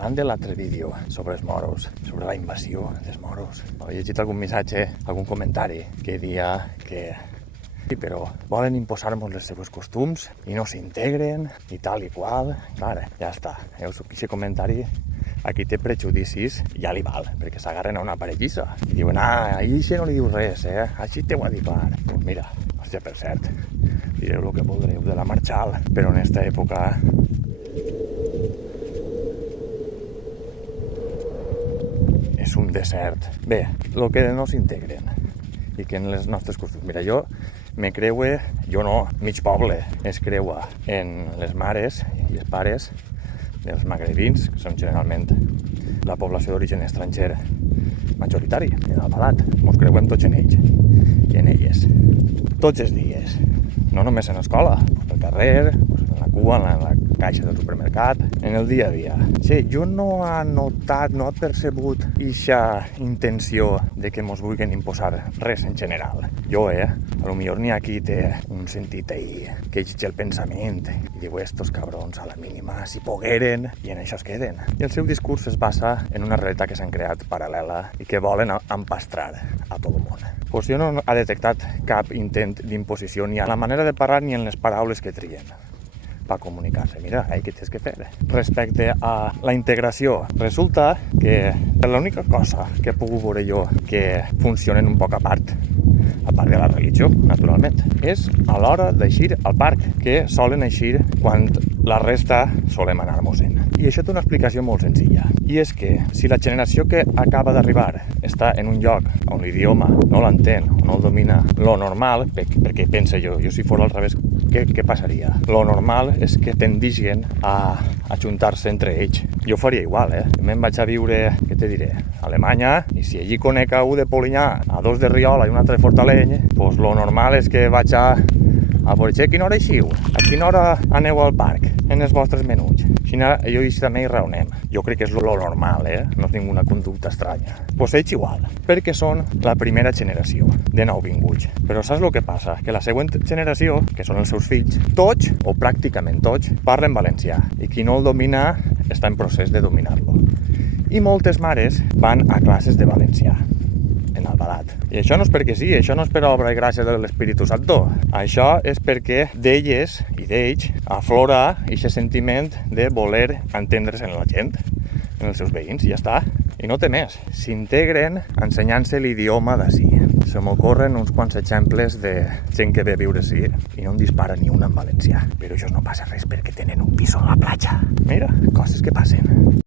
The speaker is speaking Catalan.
parlant de l'altre vídeo sobre els moros, sobre la invasió dels moros, he llegit algun missatge, algun comentari que deia que sí, però volen imposar-nos els seus costums i no s'integren i tal i qual. Clar, ja està. Aquest comentari aquí té prejudicis, ja li val, perquè s'agarren a una parellissa i diuen, això no li diu res, així t'ho ha dit clar. Doncs mira, hòstia, per cert, direu el que voldreu de la Marchal, però en esta època és un desert. Bé, el que no s'integren i que en les nostres costums. Mira, jo me creue, jo no, mig poble es creua en les mares i els pares dels magrebins, que són generalment la població d'origen estranger majoritari, en Albalat. Ens creuem tots en ells i en elles. Tots els dies. No només en l'escola, al carrer, en la cua, en la caixa del supermercat, en el dia a dia. Sí, jo no he notat, no he percebut eixa intenció de que mos vulguin imposar res en general. Jo, a lo millor n'hi ha qui té un sentit ahí, que llegeix el pensament i diu, estos cabrons a la mínima si pogueren, i en això es queden. I el seu discurs es basa en una realitat que s'han creat paral·lela i que volen empastrar a tot el món. Pues jo no he detectat cap intent d'imposició ni a la manera de parlar ni en les paraules que trien per comunicar-se. Mira, què tens que fer? Respecte a la integració, resulta que l'única cosa que he pogut veure jo que funcionen un poc a part de la religió, naturalment, és a l'hora d'eixir al parc, que solen eixir quan la resta solem anar-nos-en. I això té una explicació molt senzilla. I és que si la generació que acaba d'arribar està en un lloc on l'idioma no l'entén, no el domina, lo normal, perquè pensa jo si fos al revés, què passaria? Lo normal és que tendiguen a ajuntar-se entre ells. Jo faria igual, Me'n vaig a viure, què te diré, a Alemanya, i si allí conec a un de Polinyà, a dos de Riola i un altre de Fortaleny, doncs lo normal és que vaig a veure, a quina hora eixiu? A quina hora aneu al parc en els vostres menuts? Jo i també hi raonem. Jo crec que és lo normal, no és ninguna conducta estranya. Doncs ells igual, perquè són la primera generació de nouvinguts. Però saps el que passa? Que la següent generació, que són els seus fills, tots, o pràcticament tots, parlen valencià. I qui no el domina està en procés de dominar-lo. I moltes mares van a classes de valencià en Albalat. I això no és perquè sí, això no és per obra i gràcia de l'Espíritu Santo. Això és perquè d'elles i d'ells aflora aquest sentiment de voler entendre's en la gent, en els seus veïns, i ja està. I no té més. S'integren ensenyant-se l'idioma d'ací. Se m'ocorren uns quants exemples de gent que ve a viure ací i no en dispara ni un en valencià. Però això no passa res perquè tenen un pis a la platja. Mira, coses que passen.